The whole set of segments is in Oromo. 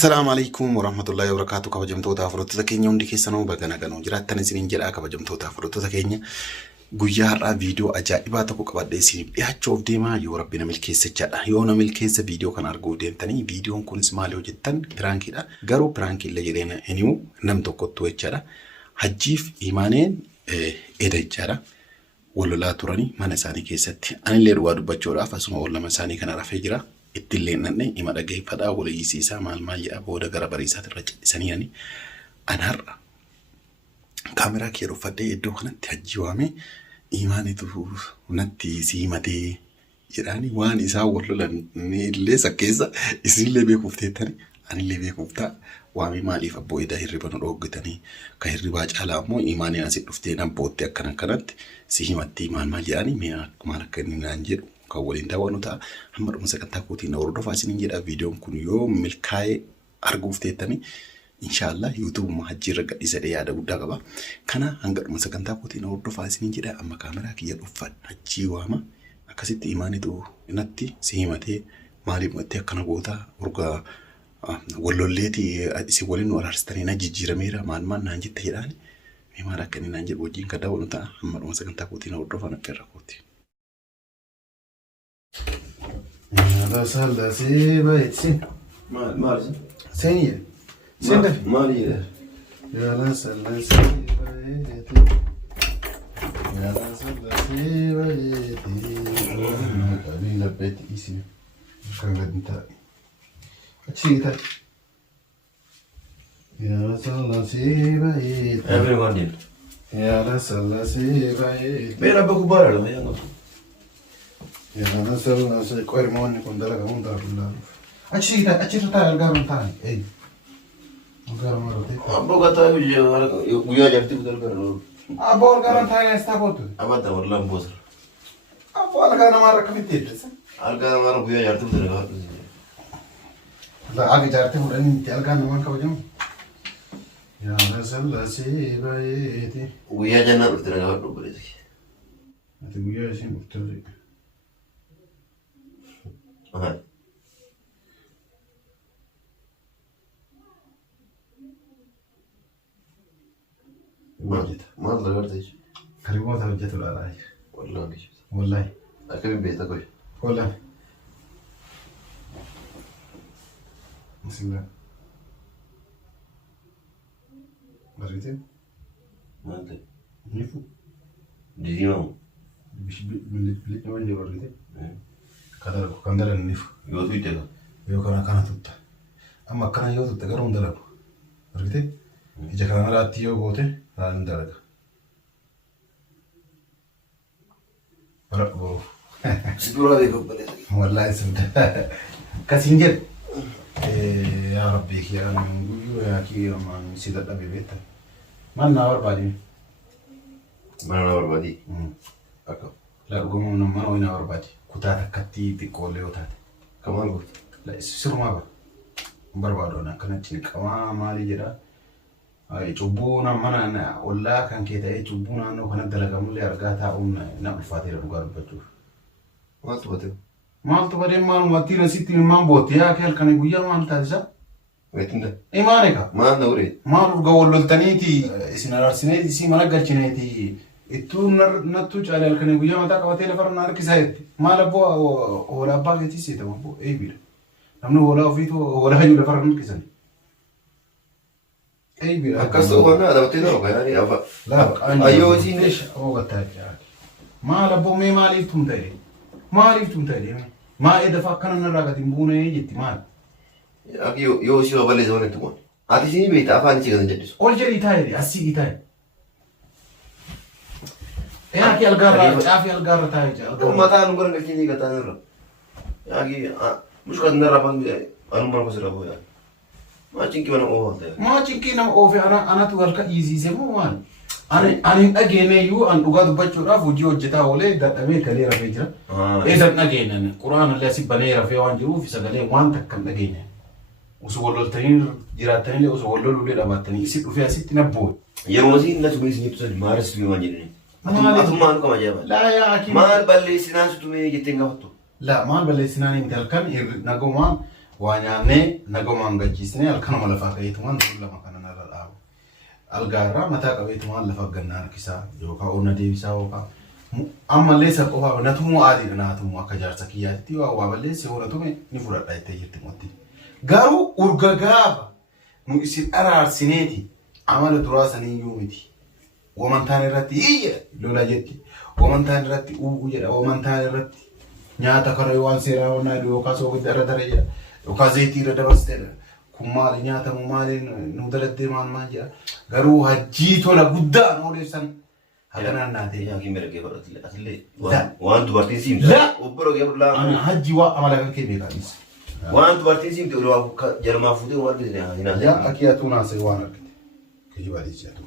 السلام عليكم ورحمة الله وبركاته. كبجمتوتا فرطة كينيا وندي كيسانو بغانا غانو جراتان سنين جرا كبجمتوتا فرطة كينيا guyyaarraa viidiyoo ajaa'ibaa tokko qabadhee isiniif dhiyaachuuf deemaa yoo rabbina milkeesse jedha yoo na milkeesse viidiyoo kan arguu deemtanii viidiyoon kunis maal yoo jettan piraankiidha garuu piraankiin la jedheen hiniu nam tokkottu jechaadha hajjiif imaaneen jechaadha walolaa turanii mana isaanii keessatti anillee dhugaa dubbachuudhaaf asuma wallama isaanii kana rafee jira ittillee nanne ima dhageeffadhaa waliisiisaa maal jedha booda gara bariisaatti irra cidhisanii anarra kameraa kee ruffadhee iddoo kanatti hajji waamee imaanitu natti siimatee jedhanii waan isaa wallolan illee sakkeessa isinillee beekuuf teettanii anillee beekuuf ta'a waamee maaliif abboo edaa hirriba nu dhooggatanii ka hirribaa caalaa immoo imaaniin asii dhuftee nabbootti akkana kanatti siimatti maal jedhanii maal akka inni naan jedhu kan waliin daawwannu ta'a hamma dhuma sagantaa kootiin na hordofaa isiniin jedha viidiyoon kun yoo milkaa'ee arguuf teettanii inshallah YouTube mahajjii raga isa yaada guddaa qaba kana hanga dhuma sagantaa kootiin hordofaa isiniin jedha amma kaameraa kiyya dhuffan hajjii waama akkasitti imaanitu inatti siimatee maaliif mootti akkana goota urga wallolleeti isi waliin nu araarsitanii na jijjiirameera maal naan jette jedhaani mee maal akka inni naan jedhu wajjin ka daawwannu ta'a amma dhuma sagantaa kootiin hordofaa affeerra kooti. Nada salda se va etsin maal seniye Sende Maria. Ya la sala sibayeti. Ya la sala sibayeti. Kabila beti isi. Kangadita. Achita. Ya la sala sibayeti. Everyone did. Ya la sala sibayeti. Mera baku bara lo yango. Ya la sala sibayeti. Ko hermoni kundala kamunda rulla. Achita ta algaron tani. Ei. Abbo kata guyyaa jarti butal garuu. Abbo algaran taa'ee astaa bootu. Abata warlaan boosar. Abbo algaa namarra kamitti eebbisa? Algaa namarra guyyaa jarti butal garuu. Aga jaartii fudhanii itti algaa namaan kabajamu. Yaa sallasee bayeeti. Guyyaa jannaa dhufte nagaa dhubbateeti. Ati guyyaa isheen dhufte. Maal dagartee jiru? Kariboota hojjetu laalaa jira. Wallahi. Wallahi. Akkamiin beektaa koyi? Wallahi. Bismillah. Barreete? Maal ta'e? Nifu. Didimamu. Bilik waan jiru barreete? Kan dalan nifu. Yoo tuutte ka? Yoo kana tutta. Amma akkana yoo tutte garuu hin dalagu. Barreete? Ija kana maraatti yoo goote raan dalaga. Barabboo. Sibiira beeku baleessa. Wallahi sibda. Kasiin jedhe. Yaa rabbii kiyyaa guyyuu yaa kiyyaa maan si dadhabee beekta. Maal naa barbaadi? Mana na barbaadi? Akka. Laa dhugamu mana ho'i naa barbaadi. Kutaa takkatti xiqqoollee yoo taate. Kamaan gooti? Sirumaa bara. Barbaadoon akkanatti niqamaa maalii jedhaa. Cubbuu mana ollaa kan kee ta'ee cubbuu naannoo kanatti dalagamullee argaa taa'uun na ulfaateera dhugaa dubbachuuf. Maaltu batee? Maaltu badee maalumatti nasitti ilmaan bootti yaa kee halkanii guyyaa maal taasisa? Weetinda? Imaane ka? Maal na uree? Maal urga walloltaniiti isin araarsineeti isii mana galchineeti ittuu nattuu caalee halkanii guyyaa mataa qabatee lafarra na harkisaa jetti. Maal abboo hoolaa abbaa keetii seetama abboo eebiidha. Namni hoolaa ofiitu hoolaa iyyuu lafarra harkisan. Akkasuma waan adamtee ta'u kan ani afa. Ayyoo isiin ogataa jira. Maal abboo mee maaliif tun ta'e? Maaliif tun ta'e? Maa edafa akkana narraa gadi hin buune jetti maal? Yoo si babal'eessa waan itti ati isin beektaa afaan isii kan jedhisu. Ol jedhii taa'e asii taa'e. Yaaki algaarra taa'e jira. Mataa nu bara galchee gataan irra. Yaaki mushkat narraa baan anuma gosa irra booyaa. Maacinki mana oofate. Maacinki nama oofe anatu halka dhiisiise moo maal? Ani dhageeneeyyuu an dhugaa dubbachuudhaaf hojii hojjetaa oolee dadhabee galee rafee jira. Eedan dhageenan quraan illee asii banee rafee waan jiruuf sagalee waan takka hin dhageenye. Osoo walloltanii jiraattanii osoo wallolullee dhaabattanii isi dhufee asitti nabboo. Yeroo asii inni tumee isin ibsan maalas tumee waan jedhanii. Atummaan kama jaba. Laa yaa akii. Maal balleessinaan si tumee jettee hin gaafattu. Laa maal balleessinaan hin talkan nagumaan وانياني نقوم عن جيسني الكلام على فاقيتمان كل ما كان نرى الأب الجارة متى قبيتمان لفقنا كيسا يوكا أونا ديبسا وكا أما ليس كوها نتمو عادي ناتمو أكجار سكياتي وابلي سهورتهم نفرد أيتي يتموتي قالوا أرجعاب نو يصير أرار سنتي عمل دراسة يومتي ومن ثاني رتي هي لولا جتي ومن ثاني رتي ومن ثاني رتي نياتا كريوان سيرا ونادي وكاسو كدر درجة وكازيتي ردبستر كمال نياتا ممال نودلت مان ماجا غرو هجيت ولا بودا نوريسن هذا نادي يا كيميرا كيف أتلي وان دوبارتين سيم لا وبرو كيف لا أنا هجي وعمل كيف بيكانيس وان دوبارتين سيم تقولوا جرما فودي وارد هنا يا أكياتونا سيوانا كيف بدي جاتو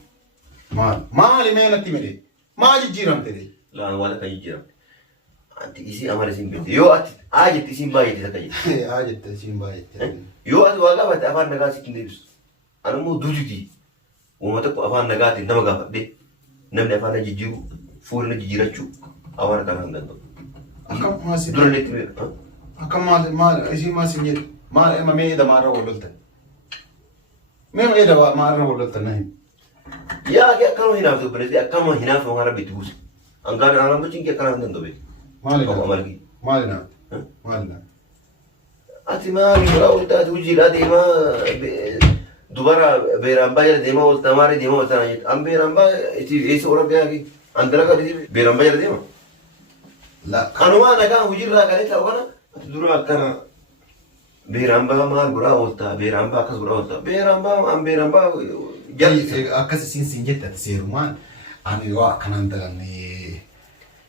مال مين تيمري ما جيرام تري لا أنا ولا كي جرام أنت إيشي أمر سيم بيت يو أت أجت إيشي بايت تكاي أجت إيشي بايت يو أت واقع بس أفان نجاسي كنديس أنا مو دوجتي وما تكو أفان نجاتي نما قافة دي نمني أفان نجيجيو فور نجيجيراتشو أفان كان عندنا أكم ما سيد دور نتمي أكم ما إيشي ما سيد ما إذا ما رأوا ولدت ما إذا ما رأوا ولدت نهي يا كي أكمل هنا في البلد أكمل هنا في مغرب بيتوس أنقال أنا ما تيجي أكمل عندنا دوبي مالنا أتما بيراو تاتوجي لا ديما دوبارا بيرامبا ديما والتماري ديما والتناجد أم بيرامبا إيش أورا بياكي عندنا كده بيرامبا ديما لا كانوا ما نكان وجير لا كده تاوكنا تدورا كنا بيرامبا ما غورا والتا بيرامبا كس غورا والتا بيرامبا أم بيرامبا جل أكاسين سنجت تسيرمان أنا يوا كنان دلني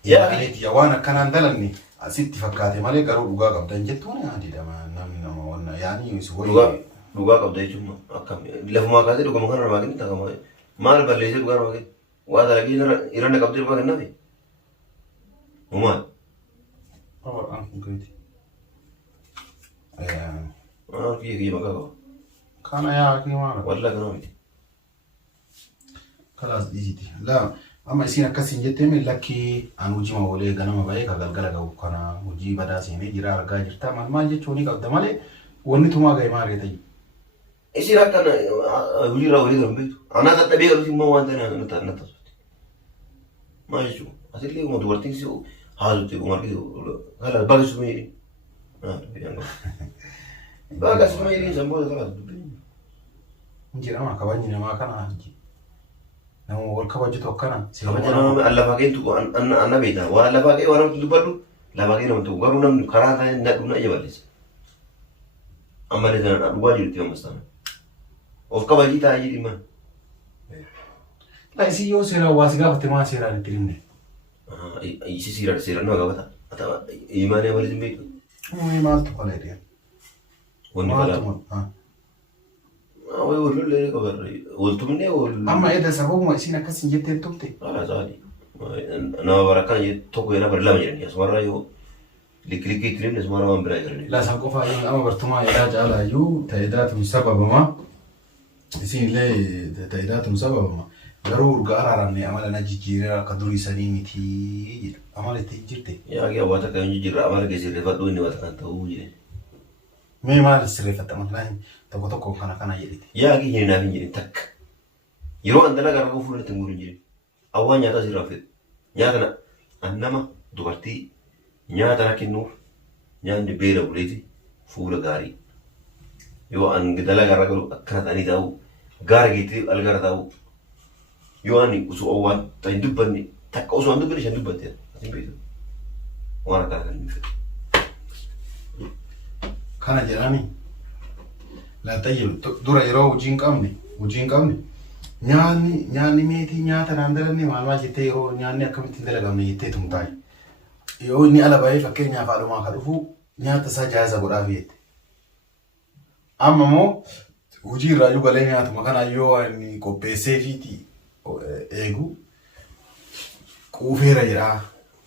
يا أنت يوانا كنان دلني أسيت فكاتي مالي قالوا لقاك بدن جتوني عادي دما نم وانا يعني يسوي لقاك بدأ يجمع أكمل لفما كذا لقاك مكان رماكين تكمل ما البليزة لقاك رماكين وهذا لقي إيران كابتن لقاك النبي وما أنا كنتي في مكان كان يا أخي ما ولا كانوا خلاص إيجيتي لا أما إسينا كسين جتمي لكي أنا وجي ما ولي غنما باي كغلغلا غو كنا وجي بدا سيني جرا رغا جرتا من ما جي چوني قد مالي وني توما غاي ماري تاي إيش راكنا وجي را ولي غرم بيتو أنا تتبيه قلت ما وانتنا نتا ما يجو أتلي وما دورتين سيو هذا تيجو ماركيدو هلا باقي سميري باقي سميري زنبوه خلاص جرا ما كباني ما كان هجي نمو والكباجي توكنا كباجي أنا باقي تو أنا بيتا وأنا باقي وأنا تدبرو لا باقي نم تو قالوا نم كراها ندونا يباليس أما لذا الواجب تيوم مستنا وكباجي تاجي ما لا يسي يو سيرا واسقا فتما سيرا نتريني يسي سيرا نو قبتا أتا إيماني أولي بيتو مو إيمان تقول لي وني بلا ويقولوا لي كبر قلتمني ولا أما إذا سبب ما إسينا كسين جتة تومتي لا زادي أنا بركان يتوقع أنا برلام يعني أسمع يو لكليكي ترين أسمع ما برايرني لا سانكوفا يوم أما برتما علاج على يو تأييدات مسببة ما إسين لي تأييدات مسببة ما ضرور قرارني أمال أنا جيرا قدري سنيني تي أمال تيجرتي يا أخي أبغى تكلم جيرا أمال كيسير فاتو إني واتكلم توجي مي ما السريفة تمام تبغى تكون كنا يريتي يا أخي هنا في جيري تك يروح عندنا كاركو فلان تقول جيري أول نياتا سيرافيد نياتنا أنما دوبارتي نياتنا كنور نيان دبيرة وليتي فولا غاري يو أن قدلا كاركو أكنت أني تاو غار جيتي الغار تاو يو أني أسو أول تندبني تك أسو أندبني شن دبتي أتين بيتو وانا كاركو كان جراني لا طيب دورا يرو وجين قامني نياني ميتي نياتا ناندرني ما جيتي يرو نياني أكمل تندلا قامني جيتي تمتاي يو إني على باي فكر نيا فعلوا ما خلفو نياتا سجاهزة قرافيت أما مو وجي راجو قالي نياتا ما كان أيو إني كوبيسي فيتي إيجو كوفيرا جرا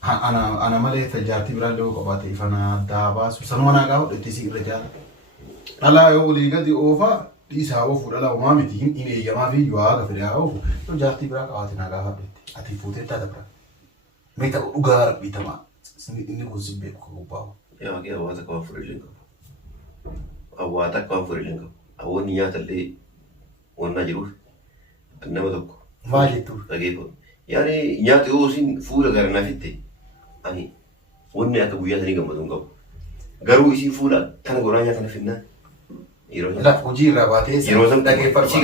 أنا مالي تجارتي برالو كباتي فانا دابا سنوانا قاو لتسيق رجال ألا يقولي قد أوفا ليس أوفو لا ومامتين إني يما في يواغا في أوفو تجارتي برا قواتنا قاو أتي فوتي تدبرا ميتا أغارب بيتما إني كوزبه كوباو يا أخي أبغى تكون فريلين awwaata akka waan fuudhee qabu. Awwanni nyaata illee waan jiruuf nama tokko. Maal jettu? Dhageeffatu. Yaani nyaata yoo isin fuula gara naafitte ani wanni akka guyyaa sanii gammadu hin qabu. Garuu isin fuula kana goraa nyaata na finnaan. Lafa hojii irraa baatee dhaggeeffatu.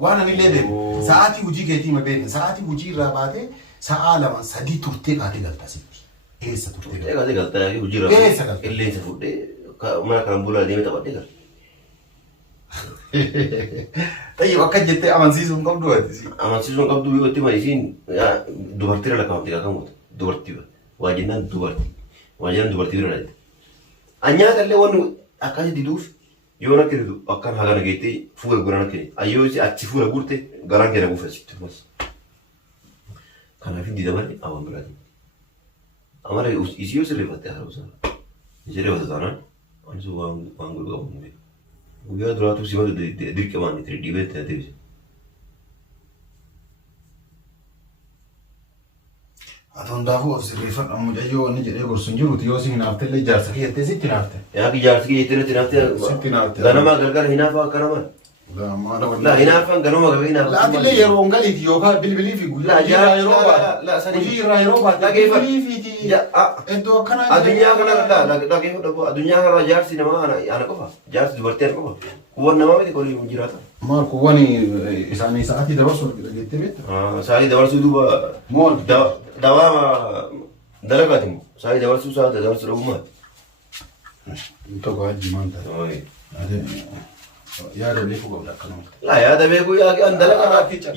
Waan ani illee beeku. Sa'aatii hojii keetii ma beekne sa'aatii hojii irraa baatee sa'a 2-3 turtee kaatee galtaa sitti. Eessa turtee galtaa? Kaatee galtaa hojii irraa. Eessa galtaa? Qilleensa fuudhee mana kanan bulaa deemee taphadhee gala. Tayyib akka jettee amansiisuu hin qabdu ati. Amansiisuu hin qabdu yoo itti isiin dubartiira lakkaa'amte qaqqabuuta. Dubartii waa jennaan dubartii. Waa jennaan dubartii bira dhalte. Nyaata illee wanni akkasii diduuf yoo na kennitu akkan hagana geettee fuula guraan akka kenni. Ayyoo achi fuula guurte garaan kenna buufasitti. Kanaaf hin didamarre awwaan biraati. Amara isii yoo sirreeffatte haa ta'u sirreeffata taanaan waan sun waan godhu qabu hin beeku. Guyyaa duraatu si mata dirqamaan itti dhibee itti deebise. Atoon daafuu of sirreeffadhu mucayyoo wanni jedhee gorsu hin jiruuti yoo si hinaafte illee jaarsa kiyyattee sitti hinaafte. Yaa jaarsa kiyyattee sitti hinaafte. Sitti hinaafte. Ganama gargara hinaafa akka namaa. La hinaafan ganama gargara hinaafa. Laatillee yeroo ngaliiti yookaan bilbilii fi guyyaa yeroo baate. Hojii irraa yeroo baate. Bilbilii fi iddoo akkanaa. Addunyaa kana dhageeffadhu addunyaa kana jaarsi namaa ana qofa. Jaarsi dubartii ana qofa. Kuwwan namaa miti qolii hin jiraata. Maal kuwwan isaanii sa'aatii dabarsuu dhageettee beektaa? Sa'aatii dabarsuu duuba. Mool. Dawaama dalagaati immoo sa'aatii dabarsuu sa'aatii dabarsuu dhabummaati. Tokko hajji maal ta'e? Yaada beekuu qabda akkanuma. Laa yaada beekuu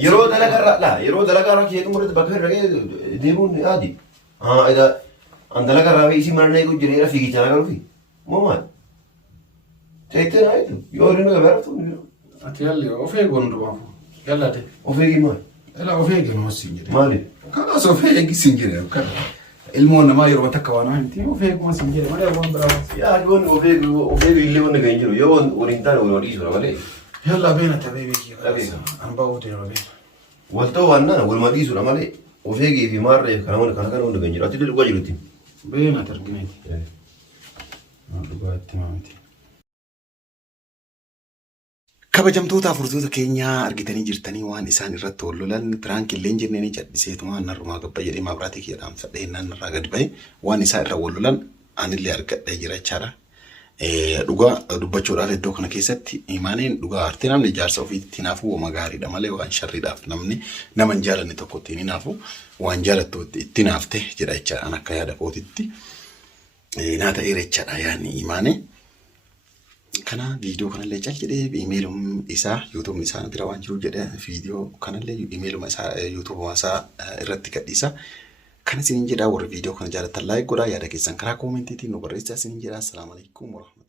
yeroo dalagaa keetu murate bakka irra deemuun yaadi. An dalagaa isi mana eegu jireenya fiigichaa galuufi moo maal? Teettee naa jechuun yoo hir'ina gabaaratu. Ati yaalli of eeguun dhumaaf yaallate. Of eegi maal? Ela of eegi nama siin jedhe. Maali? Kanas of eegi siin jedhe. Ilmoon namaa yeroo takka waan himti of eeguma siin jedhe malee waan biraa. Yaa joon of eegi illee wanna ga'in jiru yoo waliin taane waliin dhiisuu malee. Yalla beena tabee beekii. An ba'uu deema beena. Walta'uu waan nana walumaa dhiisuudha malee of eegii fi maarree kana wanna ga'in jiru ati illee dhugaa jirutti. Beena tarbineeti. Dhugaatti maamiti. Kabajamtoota afurtoota keenyaa argitanii jirtanii waan isaan irratti wal lolan tiraank illee jennee ni cadhiseetuma narrumaa gabba jedhee maabiraatii jedhamu fadhee naannarraa gad ba'e waan isaan irra wal lolan anillee argadhee jira jechaadha. Dhugaa dubbachuudhaaf iddoo kana keessatti imaaniin dhugaa artee namni jaarsa ofiitti naafuu waan gaariidha malee waan sharriidhaaf namni nama hin jaalanne tokkotti ni naafu waan jaalattu itti naafte jedha jechaadha an akka yaada kootitti. Naata erechaadha yaani imaanii. Kana video kanallee cal jedhee imeelum isaa YouTube isaa bira waan jiru jedhee video kanallee imeeluma isaa YouTube isaa irratti gadhiisa. Kana sinin jedhaa warra video kana jaalatan like godhaa yaada keessan karaa koomentiitiin nu barreessaa sinin jedhaa. Assalaamu alaykum warahmatullahi.